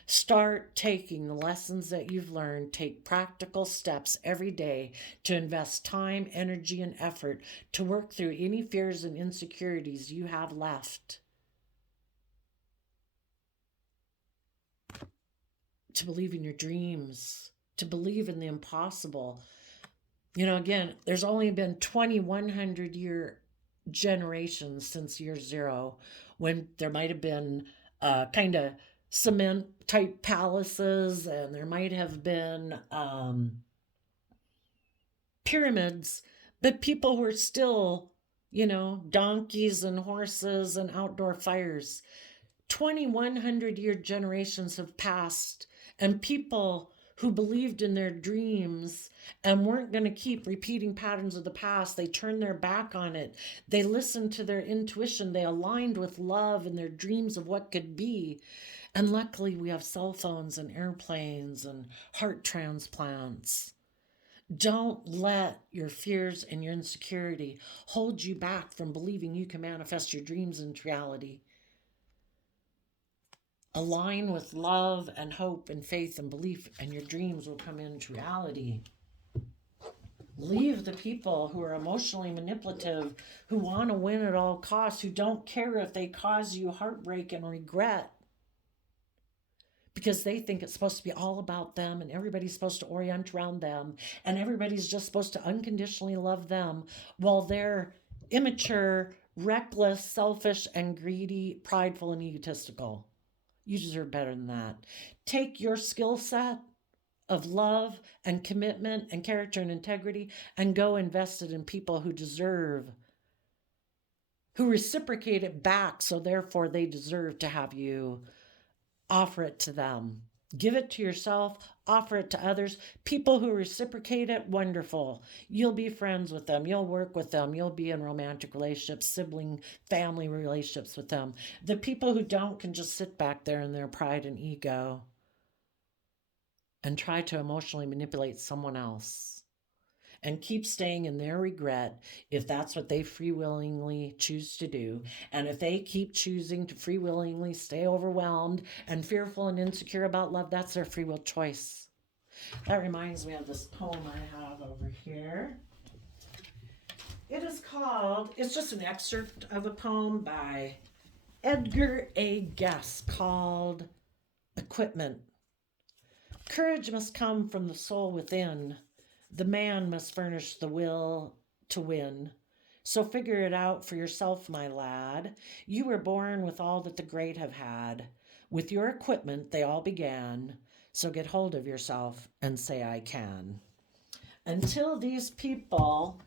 Start taking the lessons that you've learned. Take practical steps every day to invest time, energy, and effort to work through any fears and insecurities you have left. To believe in your dreams, to believe in the impossible. Again, there's only been 2,100 year generations since year zero when there might have been kind of cement type palaces and there might have been pyramids, but people were still, donkeys and horses and outdoor fires. 2,100 year generations have passed, and people who believed in their dreams and weren't going to keep repeating patterns of the past, they turned their back on it. They listened to their intuition. They aligned with love and their dreams of what could be. And luckily, we have cell phones and airplanes and heart transplants. Don't let your fears and your insecurity hold you back from believing you can manifest your dreams into reality. Align with love and hope and faith and belief, and your dreams will come into reality. Leave the people who are emotionally manipulative, who want to win at all costs, who don't care if they cause you heartbreak and regret, because they think it's supposed to be all about them and everybody's supposed to orient around them and everybody's just supposed to unconditionally love them while they're immature, reckless, selfish, and greedy, prideful, and egotistical. You deserve better than that. Take your skill set of love and commitment and character and integrity and go invest it in people who deserve who reciprocate it back, so therefore they deserve to have you offer it to them. Give it to yourself, offer it to others. People who reciprocate it, wonderful. You'll be friends with them, you'll work with them, you'll be in romantic relationships, sibling, family relationships with them. The people who don't can just sit back there in their pride and ego and try to emotionally manipulate someone else and keep staying in their regret if that's what they free willingly choose to do. And if they keep choosing to free willingly stay overwhelmed and fearful and insecure about love, that's their free will choice. That reminds me of this poem I have over here. It is called, it's just an excerpt of a poem by Edgar A. Guest called Equipment. Courage must come from the soul within. The man must furnish the will to win. So figure it out for yourself, my lad. You were born with all that the great have had. With your equipment they all began. So get hold of yourself and say, I can. Until these people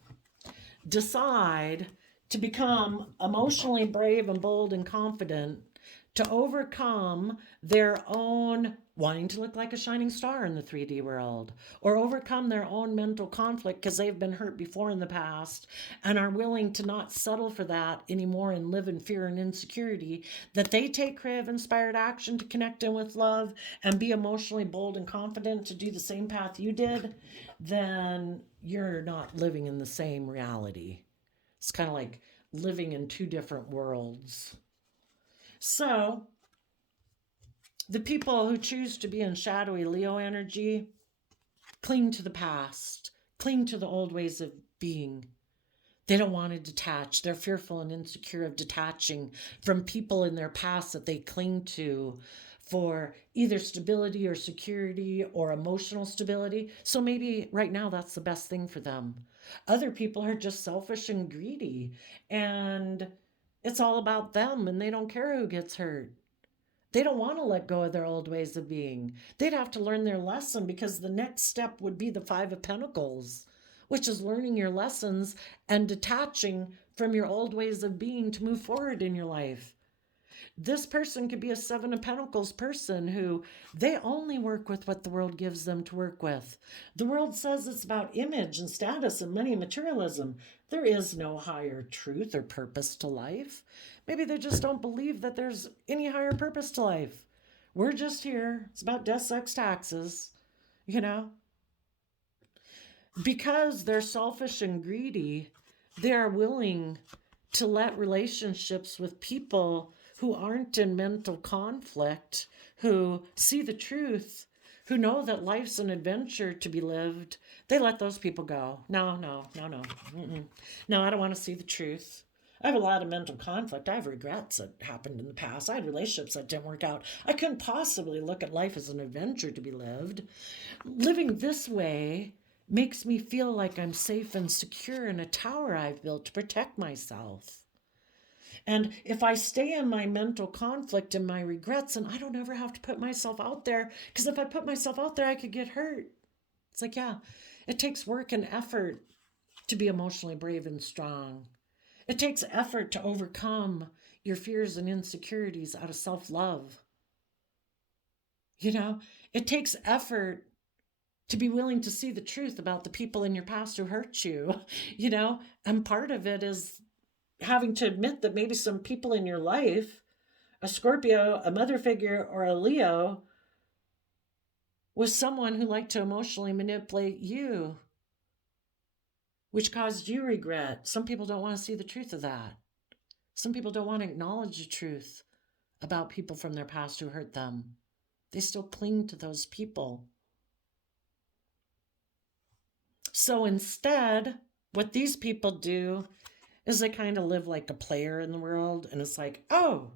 decide to become emotionally brave and bold and confident, to overcome their own wanting to look like a shining star in the 3D world, or overcome their own mental conflict because they've been hurt before in the past and are willing to not settle for that anymore and live in fear and insecurity, that they take creative inspired action to connect in with love and be emotionally bold and confident to do the same path you did, then you're not living in the same reality. It's kind of like living in two different worlds. So the people who choose to be in shadowy Leo energy cling to the past, cling to the old ways of being. They don't want to detach. They're fearful and insecure of detaching from people in their past that they cling to for either stability or security or emotional stability. So maybe right now that's the best thing for them. Other people are just selfish and greedy, and it's all about them, and they don't care who gets hurt. They don't want to let go of their old ways of being. They'd have to learn their lesson, because the next step would be the Five of Pentacles, which is learning your lessons and detaching from your old ways of being to move forward in your life. This person could be a Seven of Pentacles person who they only work with what the world gives them to work with. The world says it's about image and status and money and materialism. There is no higher truth or purpose to life. Maybe they just don't believe that there's any higher purpose to life. We're just here. It's about death, sex, taxes, you know? Because they're selfish and greedy, they are willing to let relationships with people who aren't in mental conflict, who see the truth, who know that life's an adventure to be lived. They let those people go. No. No, I don't want to see the truth. I have a lot of mental conflict. I have regrets that happened in the past. I had relationships that didn't work out. I couldn't possibly look at life as an adventure to be lived. Living this way makes me feel like I'm safe and secure in a tower I've built to protect myself. And if I stay in my mental conflict and my regrets, and I don't ever have to put myself out there, because if I put myself out there, I could get hurt. It's like, yeah, it takes work and effort to be emotionally brave and strong. It takes effort to overcome your fears and insecurities out of self-love. You know, it takes effort to be willing to see the truth about the people in your past who hurt you, you know, and part of it is having to admit that maybe some people in your life, a Scorpio, a mother figure, or a Leo, was someone who liked to emotionally manipulate you, which caused you regret. Some people don't want to see the truth of that. Some people don't want to acknowledge the truth about people from their past who hurt them. They still cling to those people. So instead, what these people do is they kind of live like a player in the world. And it's like, oh,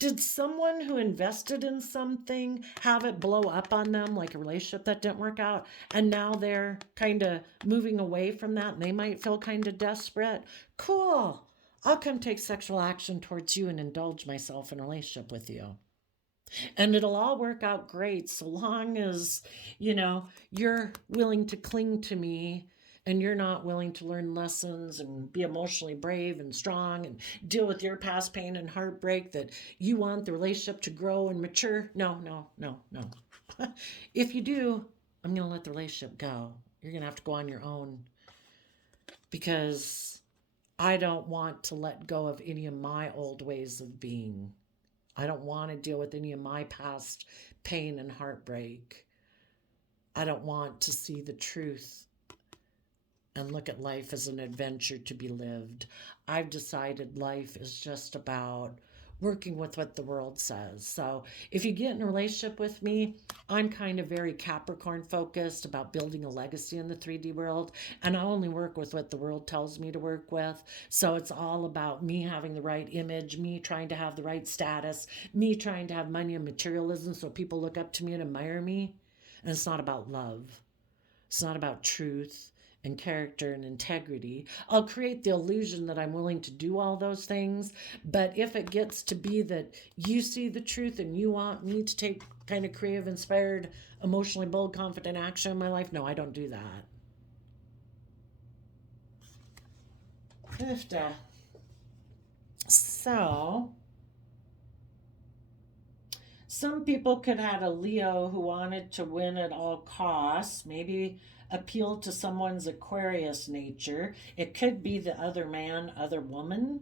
did someone who invested in something have it blow up on them, like a relationship that didn't work out? And now they're kind of moving away from that, and they might feel kind of desperate. Cool. I'll come take sexual action towards you and indulge myself in a relationship with you. And it'll all work out great so long as, you know, you're willing to cling to me and you're not willing to learn lessons and be emotionally brave and strong and deal with your past pain and heartbreak, that you want the relationship to grow and mature. No, no, no, no. If you do, I'm going to let the relationship go. You're going to have to go on your own, because I don't want to let go of any of my old ways of being. I don't want to deal with any of my past pain and heartbreak. I don't want to see the truth and look at life as an adventure to be lived. I've decided life is just about working with what the world says. So if you get in a relationship with me, I'm kind of very Capricorn focused about building a legacy in the 3D world. And I only work with what the world tells me to work with. So it's all about me having the right image, me trying to have the right status, me trying to have money and materialism so people look up to me and admire me. And it's not about love. It's not about truth and character and integrity. I'll create the illusion that I'm willing to do all those things, but if it gets to be that you see the truth and you want me to take kind of creative, inspired, emotionally bold, confident action in my life, no, I don't do that. So, some people could have a Leo who wanted to win at all costs, maybe appeal to someone's Aquarius nature. It could be the other man, other woman.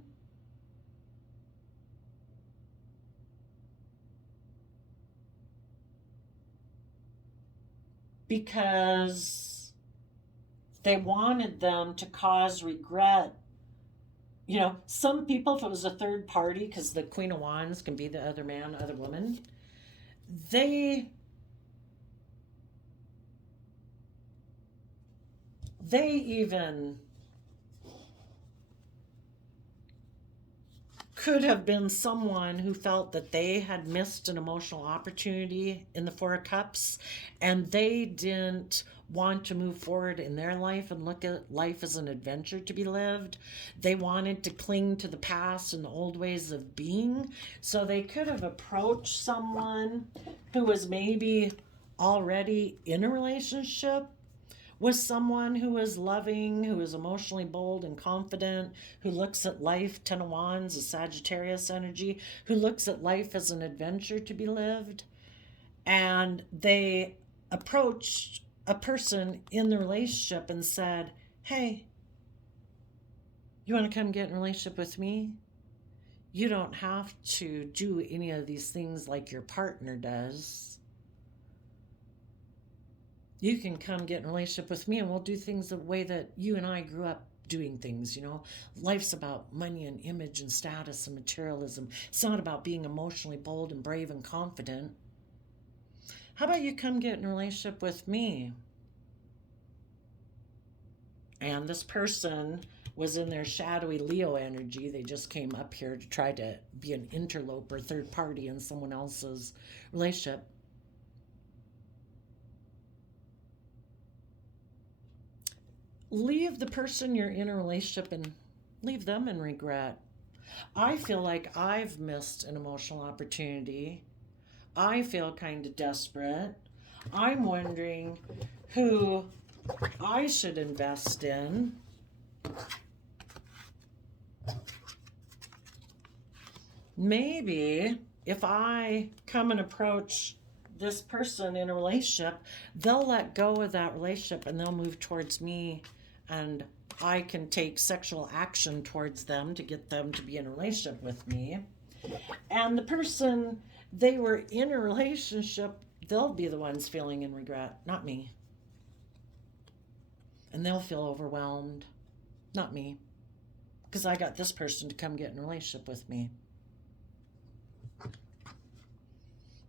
Because they wanted them to cause regret. You know, some people, if it was a third party, because the Queen of Wands can be the other man, other woman, they even could have been someone who felt that they had missed an emotional opportunity in the Four of Cups, and they didn't want to move forward in their life and look at life as an adventure to be lived. They wanted to cling to the past and the old ways of being. So they could have approached someone who was maybe already in a relationship with someone who is loving, who is emotionally bold and confident, who looks at life, Ten of Wands, a Sagittarius energy, who looks at life as an adventure to be lived. And they approached a person in the relationship and said, hey, you want to come get in a relationship with me? You don't have to do any of these things like your partner does. You can come get in a relationship with me and we'll do things the way that you and I grew up doing things. You know, life's about money and image and status and materialism. It's not about being emotionally bold and brave and confident. How about you come get in a relationship with me? And this person was in their shadowy Leo energy. They just came up here to try to be an interloper, third party in someone else's relationship. Leave the person you're in a relationship and leave them in regret. I feel like I've missed an emotional opportunity. I feel kind of desperate. I'm wondering who I should invest in. Maybe if I come and approach this person in a relationship, they'll let go of that relationship and they'll move towards me, and I can take sexual action towards them to get them to be in a relationship with me. And the person they were in a relationship, they'll be the ones feeling in regret, not me. And they'll feel overwhelmed, not me, because I got this person to come get in a relationship with me.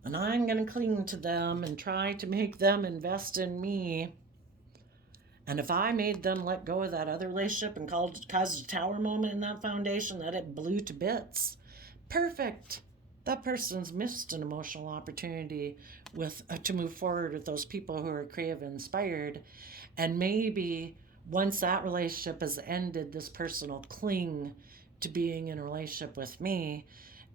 And I'm going to cling to them and try to make them invest in me. And if I made them let go of that other relationship and caused a tower moment in that foundation that it blew to bits, perfect. That person's missed an emotional opportunity to move forward with those people who are creative and inspired. And maybe once that relationship has ended, this person will cling to being in a relationship with me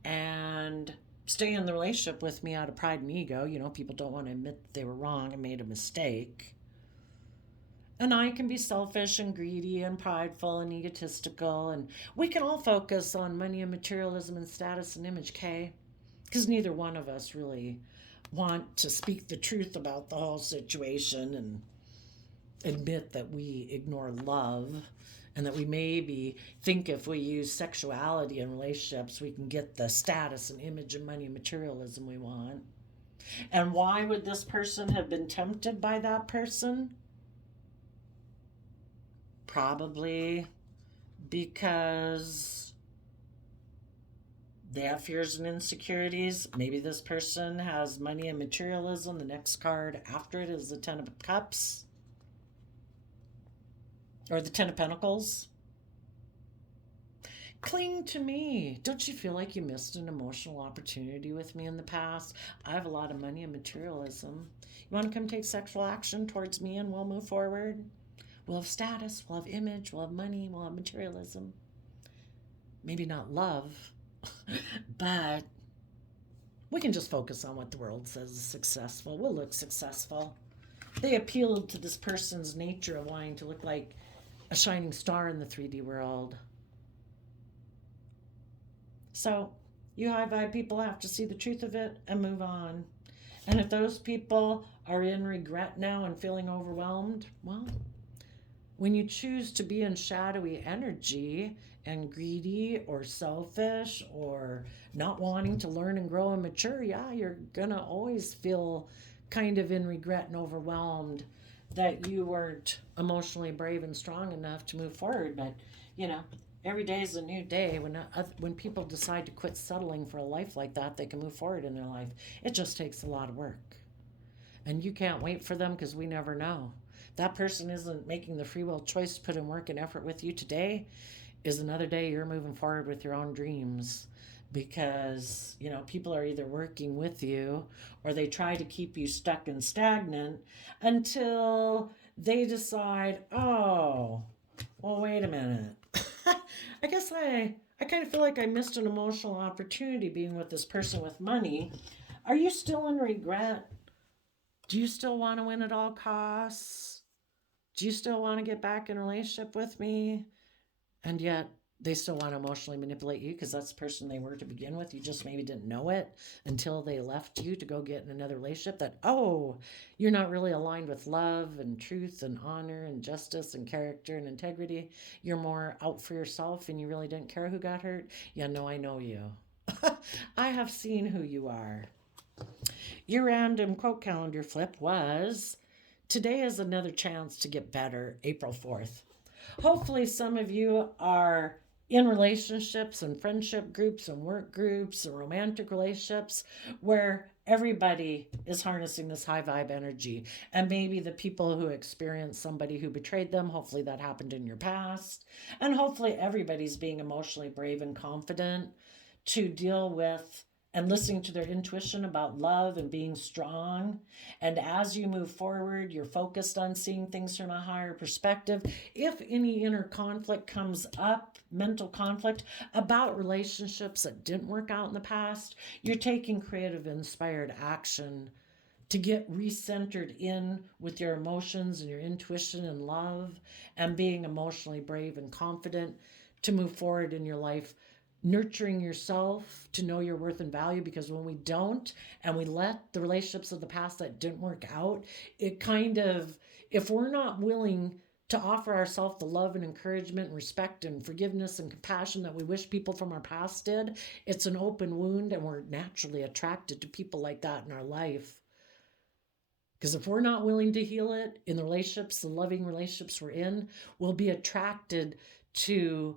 and stay in the relationship with me out of pride and ego. You know, people don't want to admit they were wrong and made a mistake. And I can be selfish and greedy and prideful and egotistical. And we can all focus on money and materialism and status and image, Kay? Because neither one of us really want to speak the truth about the whole situation and admit that we ignore love and that we maybe think if we use sexuality in relationships, we can get the status and image and money and materialism we want. And why would this person have been tempted by that person? Probably because they have fears and insecurities. Maybe this person has money and materialism. The next card after it is the Ten of Cups or the Ten of Pentacles. Cling to me. Don't you feel like you missed an emotional opportunity with me in the past? I have a lot of money and materialism. You want to come take sexual action towards me and we'll move forward? We'll have status, we'll have image, we'll have money, we'll have materialism. Maybe not love, but we can just focus on what the world says is successful. We'll look successful. They appealed to this person's nature of wanting to look like a shining star in the 3D world. So, you high vibe people have to see the truth of it and move on. And if those people are in regret now and feeling overwhelmed, well, when you choose to be in shadowy energy and greedy or selfish or not wanting to learn and grow and mature, yeah, you're gonna always feel kind of in regret and overwhelmed that you weren't emotionally brave and strong enough to move forward. But you know, every day is a new day. When people decide to quit settling for a life like that, they can move forward in their life. It just takes a lot of work, and you can't wait for them because we never know. That person isn't making the free will choice to put in work and effort with you today is another day you're moving forward with your own dreams, because people are either working with you or they try to keep you stuck and stagnant until they decide, oh, well, wait a minute. I guess I kind of feel like I missed an emotional opportunity being with this person with money. Are you still in regret? Do you still want to win at all costs? Do you still want to get back in a relationship with me? And yet they still want to emotionally manipulate you because that's the person they were to begin with. You just maybe didn't know it until they left you to go get in another relationship, that, oh, you're not really aligned with love and truth and honor and justice and character and integrity. You're more out for yourself and you really didn't care who got hurt. Yeah, no, I know you. I have seen who you are. Your random quote calendar flip was, today is another chance to get better, April 4th. Hopefully, some of you are in relationships and friendship groups and work groups and romantic relationships where everybody is harnessing this high vibe energy. And maybe the people who experienced somebody who betrayed them, hopefully that happened in your past. And hopefully, everybody's being emotionally brave and confident to deal with and listening to their intuition about love and being strong. And as you move forward, you're focused on seeing things from a higher perspective. If any inner conflict comes up, mental conflict about relationships that didn't work out in the past, you're taking creative, inspired action to get recentered in with your emotions and your intuition and love and being emotionally brave and confident to move forward in your life, nurturing yourself to know your worth and value. Because when we don't, and we let the relationships of the past that didn't work out, it kind of, if we're not willing to offer ourselves the love and encouragement and respect and forgiveness and compassion that we wish people from our past did, it's an open wound and we're naturally attracted to people like that in our life. Because if we're not willing to heal it in the relationships, the loving relationships we're in, we'll be attracted to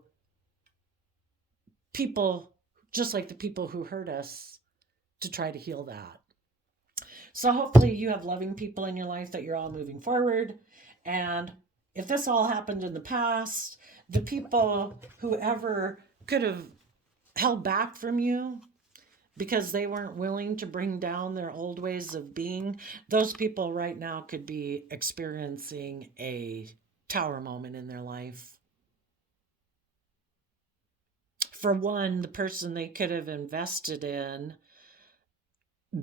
people just like the people who hurt us to try to heal that. So hopefully you have loving people in your life that you're all moving forward. And if this all happened in the past, the people who ever could have held back from you because they weren't willing to bring down their old ways of being, those people right now could be experiencing a tower moment in their life. For one, the person they could have invested in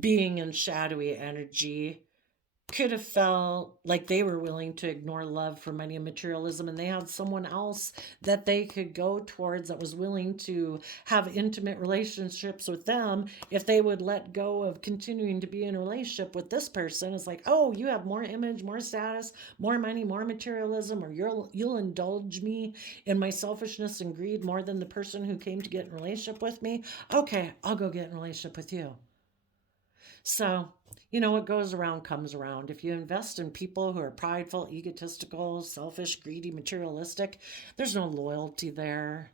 being in shadowy energy could have felt like they were willing to ignore love for money and materialism, and they had someone else that they could go towards that was willing to have intimate relationships with them if they would let go of continuing to be in a relationship with this person. It's like, oh, you have more image, more status, more money, more materialism, or you'll indulge me in my selfishness and greed more than the person who came to get in a relationship with me. Okay, I'll go get in a relationship with you. So, what goes around comes around. If you invest in people who are prideful, egotistical, selfish, greedy, materialistic, there's no loyalty there.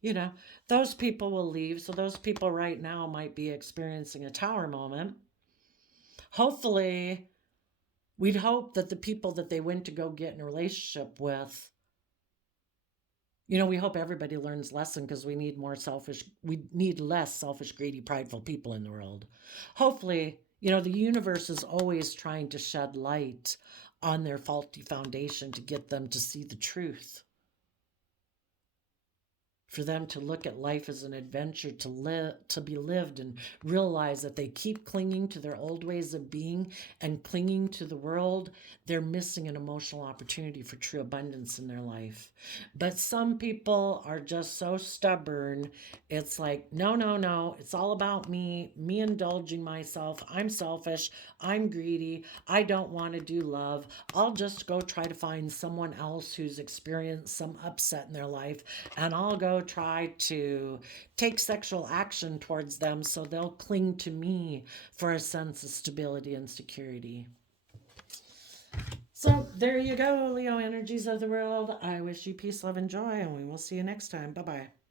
You know, those people will leave. So, those people right now might be experiencing a tower moment. Hopefully, we'd hope that the people that they went to go get in a relationship with, we hope everybody learns lesson because we need less selfish, greedy, prideful people in the world. Hopefully, the universe is always trying to shed light on their faulty foundation to get them to see the truth, for them to look at life as an adventure to be lived, and realize that they keep clinging to their old ways of being and clinging to the world, they're missing an emotional opportunity for true abundance in their life. But some people are just so stubborn. It's like, no, no, no, it's all about me indulging myself. I'm selfish, I'm greedy, I don't want to do love. I'll just go try to find someone else who's experienced some upset in their life, and I'll go try to take sexual action towards them so they'll cling to me for a sense of stability and security. So there you go, Leo energies of the world. I wish you peace, love, and joy, and we will see you next time. Bye bye.